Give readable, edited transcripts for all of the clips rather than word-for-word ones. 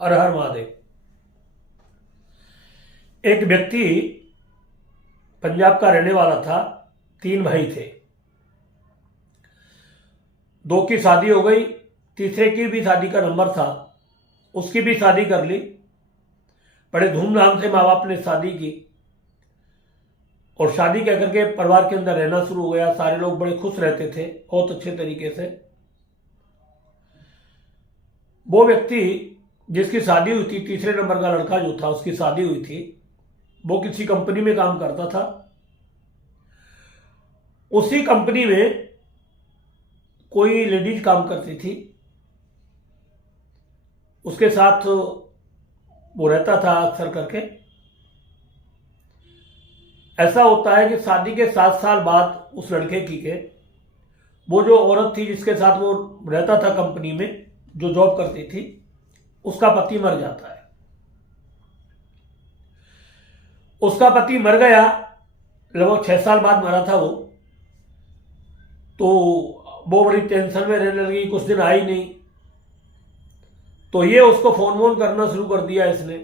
हर हर महादेव। एक व्यक्ति पंजाब का रहने वाला था। 3 भाई थे। 2 की शादी हो गई, तीसरे की भी शादी का नंबर था, उसकी भी शादी कर ली। बड़े धूमधाम से माँ बाप ने शादी की और शादी कह करके परिवार के अंदर रहना शुरू हो गया। सारे लोग बड़े खुश रहते थे, बहुत अच्छे तरीके से। वो व्यक्ति जिसकी शादी हुई थी, तीसरे नंबर का लड़का जो था, उसकी शादी हुई थी, वो किसी कंपनी में काम करता था। उसी कंपनी में कोई लेडीज काम करती थी, उसके साथ वो रहता था अक्सर करके। ऐसा होता है कि शादी के 7 साल बाद उस लड़के के वो जो औरत थी जिसके साथ वो रहता था कंपनी में, जो जॉब करती थी, उसका पति मर जाता है। उसका पति मर गया, लगभग 6 साल बाद मरा था वो। तो वो बड़ी टेंशन में रहने लगी, कुछ दिन आई नहीं। तो ये उसको फोन वोन करना शुरू कर दिया इसने।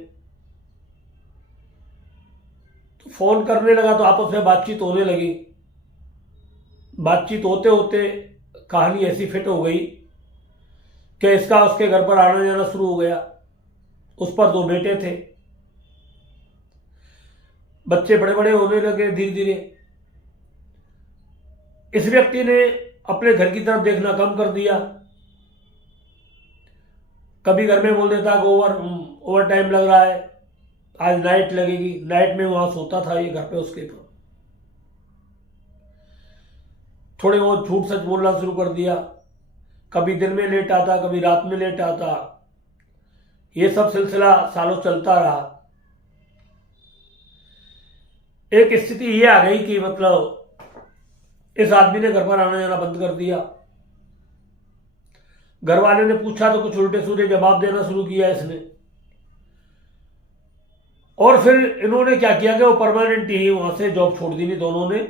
तो फोन करने लगा तो आपस में बातचीत होने लगी। बातचीत होते होते कहानी ऐसी फिट हो गई कि इसका उसके घर पर आना जाना शुरू हो गया। उस पर 2 बेटे थे, बच्चे बड़े बड़े होने लगे धीरे धीरे। इस व्यक्ति ने अपने घर की तरफ देखना कम कर दिया। कभी घर में बोल देता कि ओवर टाइम लग रहा है, आज नाइट लगेगी। नाइट में वहां सोता था ये घर पे उसके पर। थोड़े बहुत झूठ सच बोलना शुरू कर दिया। कभी दिन में लेट आता, कभी रात में लेट आता। ये सब सिलसिला सालों चलता रहा। एक स्थिति ये आ गई कि मतलब इस आदमी ने घर पर आना जाना बंद कर दिया। घर वाले ने पूछा तो कुछ उल्टे सीधे जवाब देना शुरू किया इसने। और फिर इन्होंने क्या किया कि वो परमानेंट ही वहां से जॉब छोड़ दी दोनों ने,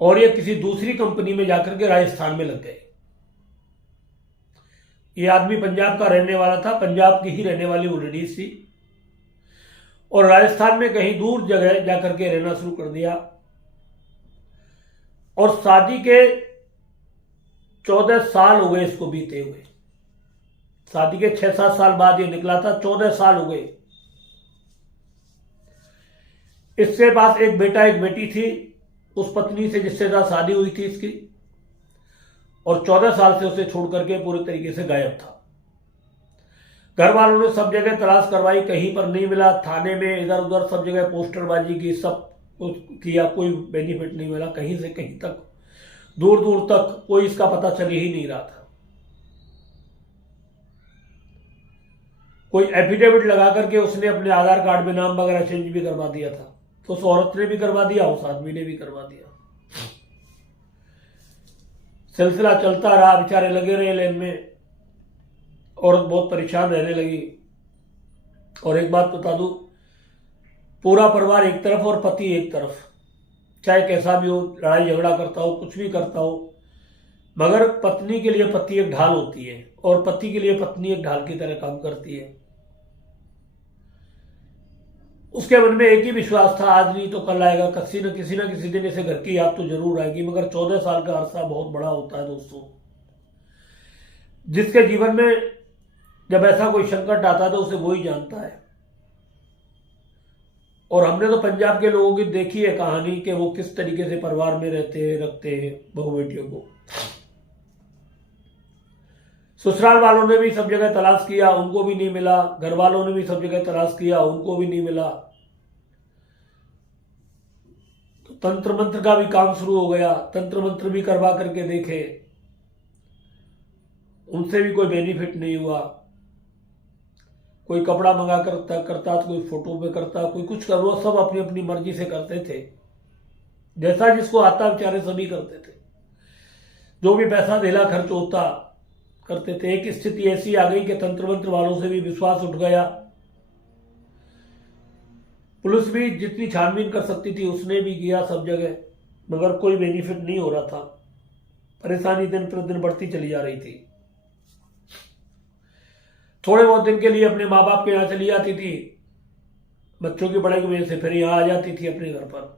और ये किसी दूसरी कंपनी में जाकर के राजस्थान में लग गए। ये आदमी पंजाब का रहने वाला था, पंजाब की ही रहने वाली वो लेडीज थी, और राजस्थान में कहीं दूर जगह जाकर के रहना शुरू कर दिया। और शादी के 14 साल हो गए इसको बीते हुए। शादी के 6-7 साल बाद ये निकला था, 14 साल हो गए। इसके पास एक बेटा एक बेटी थी, उस पत्नी से जिससे साथ शादी हुई थी इसकी, और 14 साल से उसे छोड़ करके पूरे तरीके से गायब था। घर वालों ने सब जगह तलाश करवाई, कहीं पर नहीं मिला। थाने में इधर उधर सब जगह पोस्टरबाजी की, सब कुछ किया, कोई बेनिफिट नहीं मिला। कहीं से कहीं तक, दूर दूर तक कोई इसका पता चल ही नहीं रहा था। कोई एफिडेविट लगा करके उसने अपने आधार कार्ड में नाम वगैरह चेंज भी करवा दिया था। तो उस औरत ने भी करवा दिया, उस आदमी ने भी करवा दिया। सिलसिला चलता रहा, बेचारे लगे रहे लेन में। औरत बहुत परेशान रहने लगी। और एक बात बता दूं, पूरा परिवार एक तरफ और पति एक तरफ, चाहे कैसा भी हो, लड़ाई झगड़ा करता हो, कुछ भी करता हो, मगर पत्नी के लिए पति एक ढाल होती है और पति के लिए पत्नी एक ढाल की तरह काम करती है। उसके मन में एक ही विश्वास था, आज नहीं तो कल आएगा, किसी न किसी दिन इसे घर की याद तो जरूर आएगी। मगर 14 साल का अरसा बहुत बड़ा होता है दोस्तों। जिसके जीवन में जब ऐसा कोई संकट आता है तो उसे वो ही जानता है। और हमने तो पंजाब के लोगों की देखी है कहानी कि वो किस तरीके से परिवार में रहते हैं, रखते हैं बहू बेटियों को। ससुराल वालों ने भी सब जगह तलाश किया, उनको भी नहीं मिला। घर वालों ने भी सब जगह तलाश किया, उनको भी नहीं मिला। तो तंत्र मंत्र का भी काम शुरू हो गया। तंत्र मंत्र भी करवा करके देखे, उनसे भी कोई बेनिफिट नहीं हुआ। कोई कपड़ा मंगा करता तो कोई फोटो पे करता, कोई कुछ कर, वो सब अपनी अपनी मर्जी से करते थे। जैसा जिसको आता बेचारे सभी करते थे। जो भी पैसा धेला खर्च होता करते थे। एक स्थिति ऐसी आ गई कि तंत्र मंत्र वालों से भी विश्वास उठ गया। पुलिस भी जितनी छानबीन कर सकती थी उसने भी किया सब जगह, मगर कोई बेनिफिट नहीं हो रहा था। परेशानी दिन प्रतिदिन बढ़ती चली जा रही थी। थोड़े बहुत दिन के लिए अपने माँ बाप के यहाँ चली जाती थी बच्चों की पढ़ाई की वजह से, फिर यहाँ आ जाती थी अपने घर पर।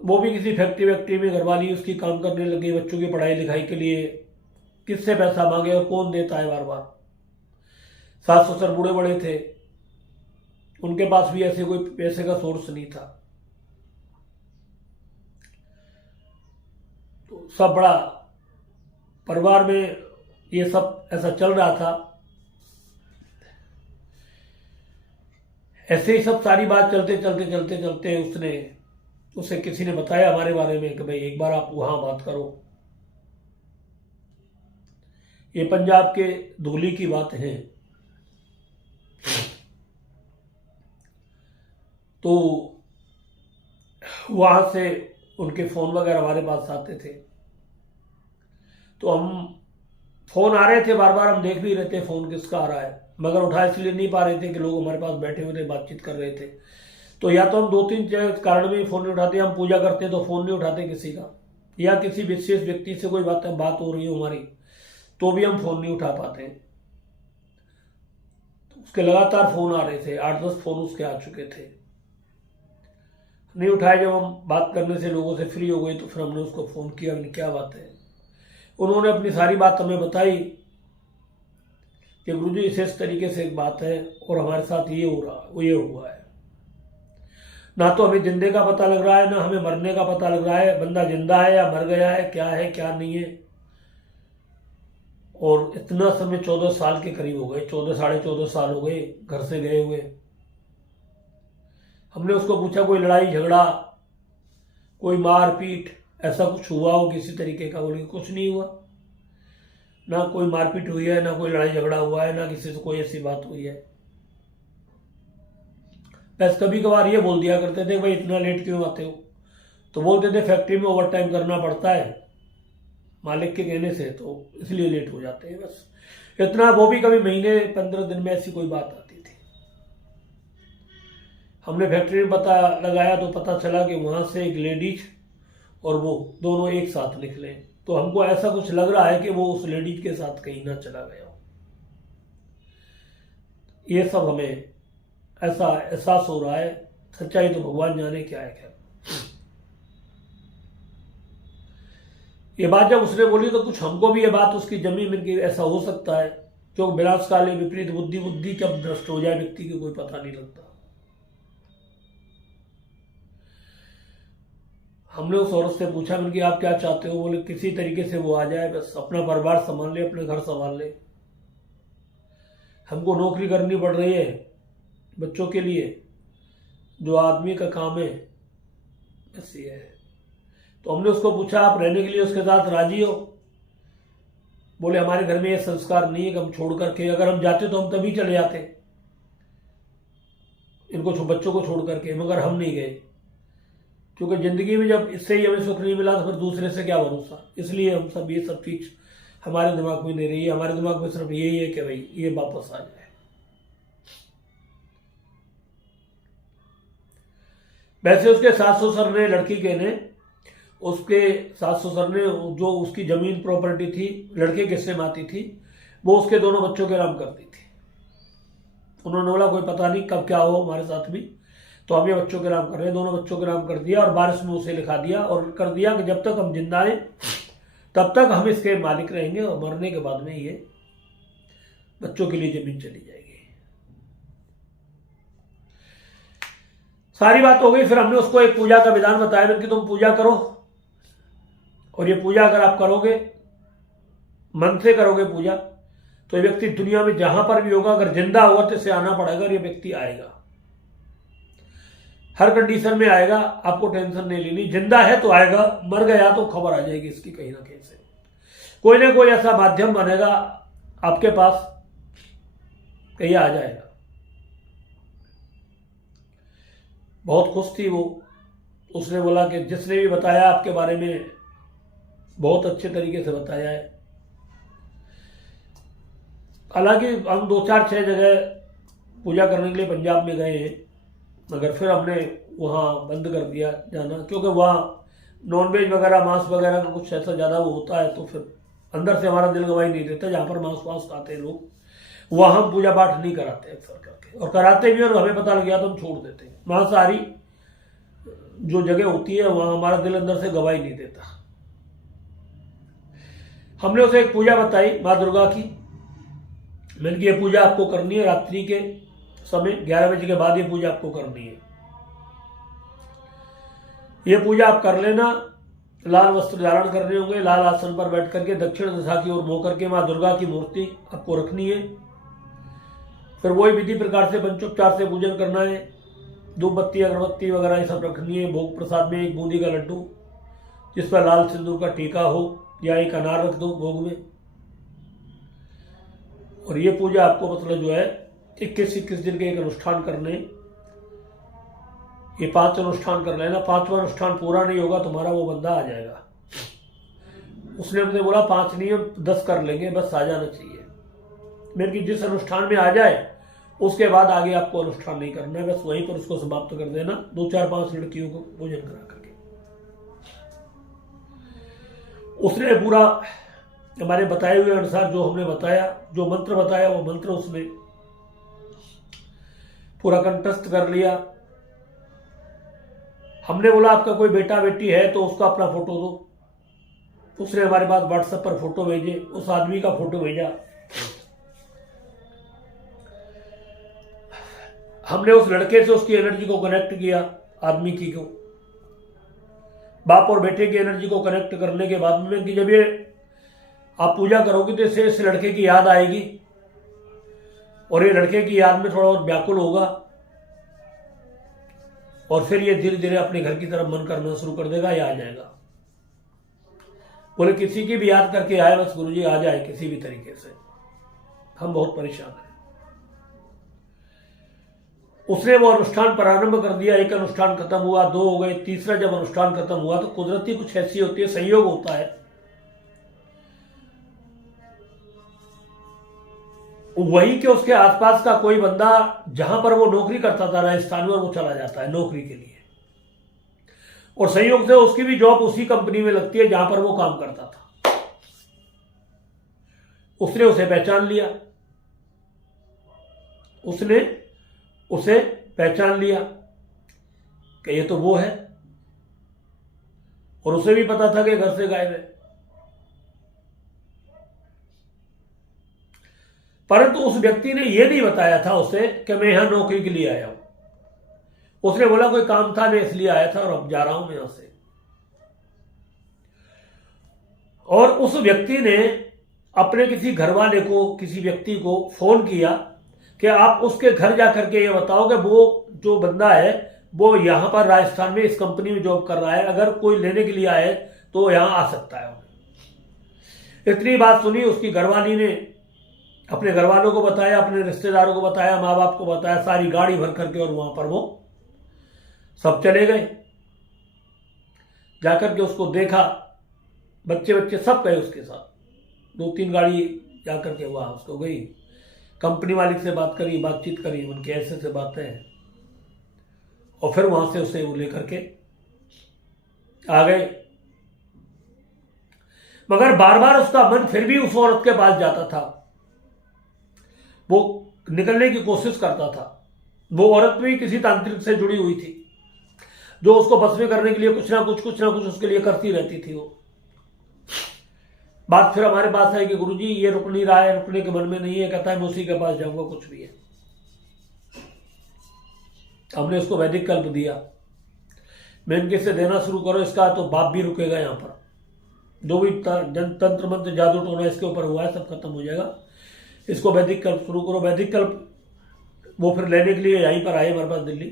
वो भी किसी फैक्ट्री में घरवाली उसकी काम करने लगी बच्चों की पढ़ाई लिखाई के लिए। किससे पैसा मांगे और कौन देता है बार बार। सास ससुर बूढ़े बड़े थे, उनके पास भी ऐसे कोई पैसे का सोर्स नहीं था। तो सब बड़ा परिवार में ये सब ऐसा चल रहा था। ऐसे ही सब सारी बात चलते चलते चलते चलते उसे किसी ने बताया हमारे बारे में कि भाई एक बार आप वहां बात करो। ये पंजाब के धूली की बात है। तो वहां से उनके फोन वगैरह हमारे पास आते थे, तो हम फोन आ रहे थे बार बार, हम देख भी रहे थे फोन किसका आ रहा है, मगर उठा इसलिए नहीं पा रहे थे कि लोग हमारे पास बैठे हुए थे, बातचीत कर रहे थे। तो या तो हम 2-3 कारण में फोन नहीं उठाते, हम पूजा करते तो फोन नहीं उठाते किसी का, या किसी विशेष व्यक्ति से कोई बात हो रही हो हमारी तो भी हम फोन नहीं उठा पाते। तो उसके लगातार फोन आ रहे थे, 8-10 फोन उसके आ चुके थे, नहीं उठाए। जब हम बात करने से लोगों से फ्री हो गए तो फिर हमने उसको फोन किया, क्या बात है। उन्होंने अपनी सारी बात हमें बताई कि गुरुजी इस तरीके से एक बात है और हमारे साथ ये हो रहा, वो ये हुआ है। ना तो हमें जिंदे का पता लग रहा है, ना हमें मरने का पता लग रहा है, बंदा जिंदा है या मर गया है क्या नहीं है। और इतना समय 14 साल के करीब हो गए, 14-14.5 साल हो गए घर से गए हुए। हमने उसको पूछा कोई लड़ाई झगड़ा, कोई मारपीट ऐसा कुछ हुआ हो किसी तरीके का? बोले कुछ नहीं हुआ, ना कोई मारपीट हुई है, ना कोई लड़ाई झगड़ा हुआ है, ना किसी से कोई ऐसी बात हुई है। बस कभी कभार ये बोल दिया करते थे भाई इतना लेट क्यों आते हो, तो बोलते थे फैक्ट्री में ओवर टाइम करना पड़ता है मालिक के कहने से, तो इसलिए लेट हो जाते हैं, बस इतना। वो भी कभी महीने 15 दिन में ऐसी कोई बात आती थी। हमने फैक्ट्री में पता लगाया तो पता चला कि वहां से एक लेडीज और वो दोनों एक साथ निकले। तो हमको ऐसा कुछ लग रहा है कि वो उस लेडीज के साथ कहीं ना चला गया हो। ये सब हमें ऐसा एहसास हो रहा है। सच्चाई तो भगवान जाने क्या है। खैर, ये बात जब उसने बोली तो कुछ हमको भी ये बात उसकी जमी में कि ऐसा हो सकता है, क्योंकि विनाश काले विपरीत बुद्धि कब भ्रष्ट हो जाए व्यक्ति को कोई पता नहीं लगता। हमने उस औरत से पूछा कि आप क्या चाहते हो? बोले किसी तरीके से वो आ जाए, बस अपना परिवार संभाल ले, अपने घर संभाल ले। हमको नौकरी करनी पड़ रही है बच्चों के लिए, जो आदमी का काम है, बस ये है। तो हमने उसको पूछा आप रहने के लिए उसके साथ राजी हो? बोले हमारे घर में ये संस्कार नहीं है कि हम छोड़ करके, अगर हम जाते तो हम तभी चले जाते इनको बच्चों को छोड़ करके, मगर हम नहीं गए, क्योंकि जिंदगी में जब इससे ही हमें सुख नहीं मिला तो फिर दूसरे से क्या भरोसा। इसलिए हम सब ये सब चीज हमारे दिमाग में नहीं रही है। हमारे दिमाग में सिर्फ यही है कि भाई ये वापस आ जाए। वैसे उसके सास ससुर ने, लड़की के ने, उसके सास ससुर ने जो उसकी जमीन प्रॉपर्टी थी लड़के के हिस्से में आती थी, वो उसके दोनों बच्चों के नाम करती थी। उन्होंने बोला कोई पता नहीं कब क्या हो हमारे साथ भी, तो हम ये बच्चों के नाम कर रहे हैं, दोनों बच्चों के नाम कर दिया और बारिश में उसे लिखा दिया और कर दिया कि जब तक हम जिंदा हैं तब तक हम इसके मालिक रहेंगे और मरने के बाद में ये बच्चों के लिए जमीन चली जाएगी। सारी बात हो गई। फिर हमने उसको एक पूजा का विधान बताया कि तुम पूजा करो, और ये पूजा अगर आप करोगे, मन से करोगे पूजा, तो ये व्यक्ति दुनिया में जहां पर भी होगा, अगर जिंदा होगा तो इसे आना पड़ेगा और ये व्यक्ति आएगा, हर कंडीशन में आएगा, आपको टेंशन नहीं लेनी। जिंदा है तो आएगा, मर गया तो खबर आ जाएगी इसकी कहीं ना कहीं से। कोई ना कोई ऐसा माध्यम बनेगा आपके पास, कहीं आ जाएगा। बहुत खुश थी वो। उसने बोला कि जिसने भी बताया आपके बारे में बहुत अच्छे तरीके से बताया है। हालांकि हम 2-4-6 जगह पूजा करने के लिए पंजाब में गए हैं, मगर फिर हमने वहाँ बंद कर दिया जाना, क्योंकि वहाँ नॉनवेज वगैरह, मांस वगैरह का कुछ ऐसा ज़्यादा वो होता है, तो फिर अंदर से हमारा दिल गवाही नहीं देता। जहाँ पर मांस वास खाते हैं लोग वहाँ हम पूजा पाठ नहीं कराते अक्सर करके, और कराते भी और हमें पता लग गया तो हम छोड़ देते हैं। मांसाहारी जो जगह होती है वहाँ हमारा दिल अंदर से गवाही नहीं देता। हमने उसे एक पूजा बताई माँ दुर्गा की। मैंने कि ये पूजा आपको करनी है रात्रि के समय 11 बजे के बाद, ये पूजा आपको करनी है। ये पूजा आप कर लेना। लाल वस्त्र धारण करने होंगे, लाल आसन पर बैठ करके दक्षिण दिशा की ओर मुंह करके माँ दुर्गा की मूर्ति आपको रखनी है। फिर वही विधि प्रकार से पंचोपचार से पूजन करना है। धूप बत्ती अगरबत्ती वगैरह ये सब रखनी है। भोग प्रसाद में एक बूंदी का लड्डू जिस पर लाल सिंदूर का टीका हो, या एक अनार रख दो भोग में। और ये पूजा आपको मतलब जो है 21 दिन के एक अनुष्ठान करने, ये 5 अनुष्ठान कर लेना। 5वां अनुष्ठान पूरा नहीं होगा तुम्हारा वो बंदा आ जाएगा। उसने हमने बोला 5 नहीं हम 10 कर लेंगे, बस आ जाना चाहिए। मेरे की जिस अनुष्ठान में आ जाए उसके बाद आगे आपको अनुष्ठान नहीं करना है, बस वहीं पर उसको समाप्त कर देना। 2 4 5 लड़कियों को भोजन करा करके। उसने पूरा हमारे बताए हुए अनुसार जो हमने बताया, जो मंत्र बताया वो मंत्र उसने पूरा कंठस्थ कर लिया। हमने बोला आपका कोई बेटा बेटी है तो उसका अपना फोटो दो। उसने हमारे पास व्हाट्सएप पर फोटो भेजे, उस आदमी का फोटो भेजा। हमने उस लड़के से उसकी एनर्जी को कनेक्ट किया, आदमी की को। बाप और बेटे की एनर्जी को कनेक्ट करने के बाद में कि जब ये आप पूजा करोगे तो इससे इस लड़के की याद आएगी, और ये लड़के की याद में थोड़ा बहुत व्याकुल होगा, और फिर ये धीरे धीरे अपने घर की तरफ मन करना शुरू कर देगा, या आ जाएगा। बोले किसी की भी याद करके आए, बस गुरुजी आ जाए किसी भी तरीके से, हम बहुत परेशान हैं। उसने वो अनुष्ठान प्रारंभ कर दिया। एक अनुष्ठान खत्म हुआ, 2 हो गए, तीसरा जब अनुष्ठान खत्म हुआ तो कुदरती कुछ ऐसी होती है, संयोग होता है, वही के उसके आसपास का कोई बंदा जहां पर वो नौकरी करता था राजस्थान में, वो चला जाता है नौकरी के लिए, और संयोग से उसकी भी जॉब उसी कंपनी में लगती है जहां पर वो काम करता था। उसने उसे पहचान लिया, उसने उसे पहचान लिया कि ये तो वो है, और उसे भी पता था कि घर से गायब है। परंतु उस व्यक्ति ने यह नहीं बताया था उसे कि मैं यहां नौकरी के लिए आया हूं। उसने बोला कोई काम था मैं इसलिए आया था और अब जा रहा हूं मैं यहां से। और उस व्यक्ति ने अपने किसी घरवाले को, किसी व्यक्ति को फोन किया कि आप उसके घर जाकर के ये बताओ कि वो जो बंदा है वो यहां पर राजस्थान में इस कंपनी में जॉब कर रहा है, अगर कोई लेने के लिए आए तो यहां आ सकता है। इतनी बात सुनी, उसकी घरवाली ने अपने घरवालों को बताया, अपने रिश्तेदारों को बताया, माँ बाप को बताया, सारी गाड़ी भर करके, और वहां पर वो सब चले गए। जाकर के उसको देखा, बच्चे बच्चे सब गए उसके साथ। 2-3 गाड़ी जाकर के वहां उसको गई, कंपनी मालिक से बात करी, बातचीत करी, उनके ऐसे बातें, और फिर वहां से उसे वो लेकर के आ गए। मगर बार बार उसका मन फिर भी उस औरत के पास जाता था, वो निकलने की कोशिश करता था। वो औरत भी किसी तांत्रिक से जुड़ी हुई थी जो उसको बस में करने के लिए कुछ ना कुछ उसके लिए करती रहती थी। वो बात फिर हमारे पास आई कि गुरुजी ये रुक नहीं रहा है, रुकने के मन में नहीं है, कहता है मैं उसी के पास जाऊंगा कुछ भी है। हमने उसको वैदिक कल्प दिया, मैं इनके से देना शुरू करो, इसका तो बाप भी रुकेगा यहाँ पर। जो भी तंत्र मंत्र जादू टोना इसके ऊपर हुआ है सब खत्म हो जाएगा, इसको वैदिक कल्प शुरू करो। वैदिक कल्प वो फिर लेने के लिए यहीं पर आए हमारे पास दिल्ली।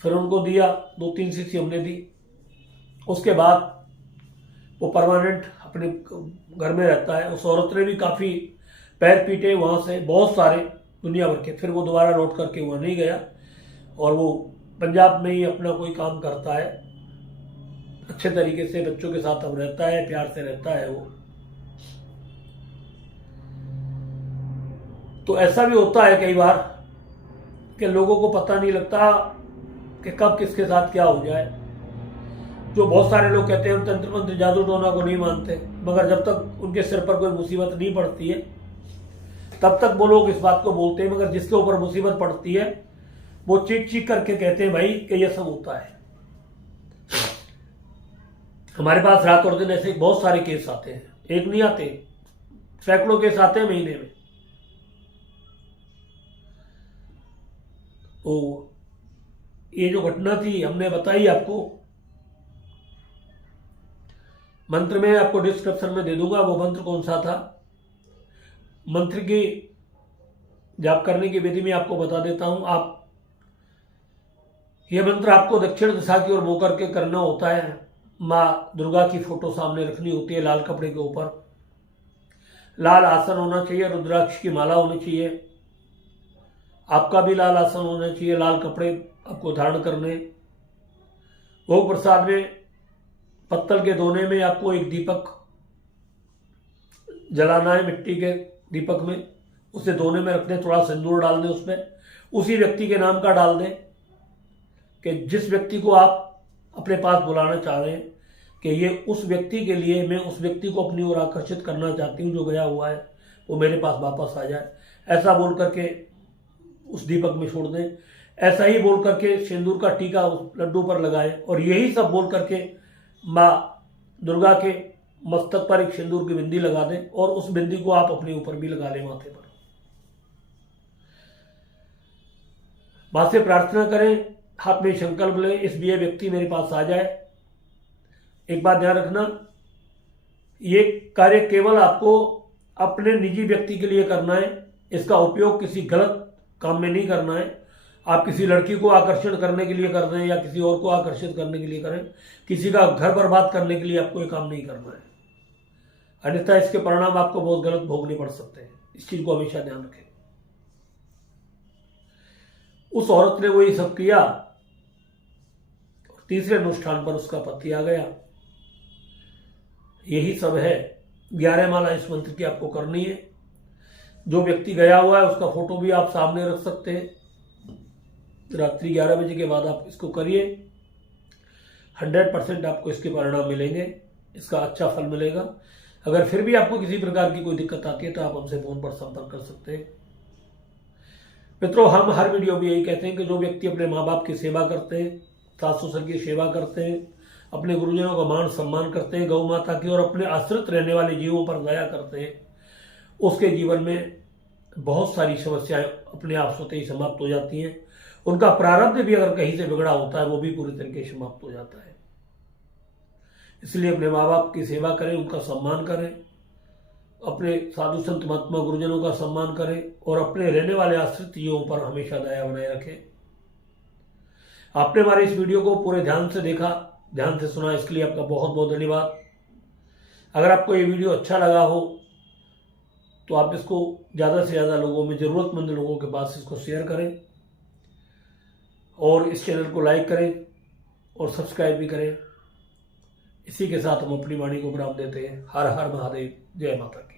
फिर उनको दिया, 2-3 शीशी हमने दी। उसके बाद वो परमानेंट अपने घर में रहता है। उस औरत ने भी काफ़ी पैर पीटे वहाँ से, बहुत सारे दुनिया भर के। फिर वो दोबारा लौट करके वहाँ नहीं गया, और वो पंजाब में ही अपना कोई काम करता है, अच्छे तरीके से बच्चों के साथ अब रहता है, प्यार से रहता है वो। तो ऐसा भी होता है कई बार कि लोगों को पता नहीं लगता कि कब किसके साथ क्या हो जाए। जो बहुत सारे लोग कहते हैं हम तंत्र मंत्र जादू टोना को नहीं मानते, मगर जब तक उनके सिर पर कोई मुसीबत नहीं पड़ती है तब तक वो लोग इस बात को बोलते हैं, मगर जिसके ऊपर मुसीबत पड़ती है वो चीख चीख करके कहते हैं भाई कि ये सब होता है। हमारे पास रात और दिन ऐसे बहुत सारे केस आते हैं, एक नहीं आते, सैकड़ों केस आते हैं महीने में। तो ये जो घटना थी हमने बताई आपको, मंत्र में आपको डिस्क्रिप्शन में दे दूंगा वो मंत्र कौन सा था। मंत्र की जाप करने की विधि में आपको बता देता हूं। आप ये मंत्र आपको दक्षिण दिशा की ओर मुंह करके करना होता है। माँ दुर्गा की फोटो सामने रखनी होती है लाल कपड़े के ऊपर, लाल आसन होना चाहिए, रुद्राक्ष की माला होनी चाहिए, आपका भी लाल आसन होना चाहिए, लाल कपड़े आपको धारण करने। भोग प्रसाद में पत्तल के दोने में आपको एक दीपक जलाना है, मिट्टी के दीपक में, उसे दोने में रखने, थोड़ा सिंदूर डाल दें उसमें, उसी व्यक्ति के नाम का डाल दें कि जिस व्यक्ति को आप अपने पास बुलाना चाह रहे हैं कि ये उस व्यक्ति के लिए, मैं उस व्यक्ति को अपनी ओर आकर्षित करना चाहती हूँ जो गया हुआ है वो मेरे पास वापस आ जाए, ऐसा बोल करके उस दीपक में छोड़ दें। ऐसा ही बोल करके सिंदूर का टीका उस लड्डू पर लगाएं और यही सब बोल करके माँ दुर्गा के मस्तक पर एक सिंदूर की बिंदी लगा दें और उस बिंदी को आप अपने ऊपर भी लगा लें, माथे पर। मां से प्रार्थना करें, हाथ में संकल्प लें, इसलिए व्यक्ति मेरे पास आ जाए। एक बात ध्यान रखना, ये कार्य केवल आपको अपने निजी व्यक्ति के लिए करना है, इसका उपयोग किसी गलत काम में नहीं करना है। आप किसी लड़की को आकर्षण करने के लिए कर रहे हैं या किसी और को आकर्षित करने के लिए करें, किसी का घर बर्बाद करने के लिए आपको ये काम नहीं करना है, अन्यथा इसके परिणाम आपको बहुत गलत भोगने पड़ सकते हैं। इस चीज को हमेशा ध्यान रखें। उस औरत ने वो ये सब किया, तीसरे अनुष्ठान पर उसका पति आ गया। यही सब है। 11 माला इस मंत्र की आपको करनी है। जो व्यक्ति गया हुआ है उसका फोटो भी आप सामने रख सकते हैं। रात्रि 11 बजे के बाद आप इसको करिए, 100% आपको इसके परिणाम मिलेंगे, इसका अच्छा फल मिलेगा। अगर फिर भी आपको किसी प्रकार की कोई दिक्कत आती है तो आप हमसे फोन पर संपर्क कर सकते हैं। मित्रों, हम हर वीडियो में यही कहते हैं कि जो व्यक्ति अपने माँ बाप की सेवा करते हैं, सास ससुर की सेवा करते हैं, अपने गुरुजनों का मान सम्मान करते हैं, गौ माता की और अपने आश्रित रहने वाले जीवों पर दया करते हैं, उसके जीवन में बहुत सारी समस्याएं अपने आप स्वतः ही समाप्त हो जाती हैं। उनका प्रारब्ध भी अगर कहीं से बिगड़ा होता है वो भी पूरी तरीके से समाप्त हो जाता है। इसलिए अपने माँ बाप की सेवा करें, उनका सम्मान करें, अपने साधु संत महात्मा गुरुजनों का सम्मान करें और अपने रहने वाले आश्रित जीवों पर हमेशा दया बनाए रखें। आपने हमारे इस वीडियो को पूरे ध्यान से देखा, ध्यान से सुना, इसके लिए आपका बहुत बहुत धन्यवाद। अगर आपको ये वीडियो अच्छा लगा हो तो आप इसको ज़्यादा से ज़्यादा लोगों में, ज़रूरतमंद लोगों के पास इसको शेयर करें और इस चैनल को लाइक करें और सब्सक्राइब भी करें। इसी के साथ हम अपनी वाणी को विराम देते हैं। हर हर महादेव, जय माता की।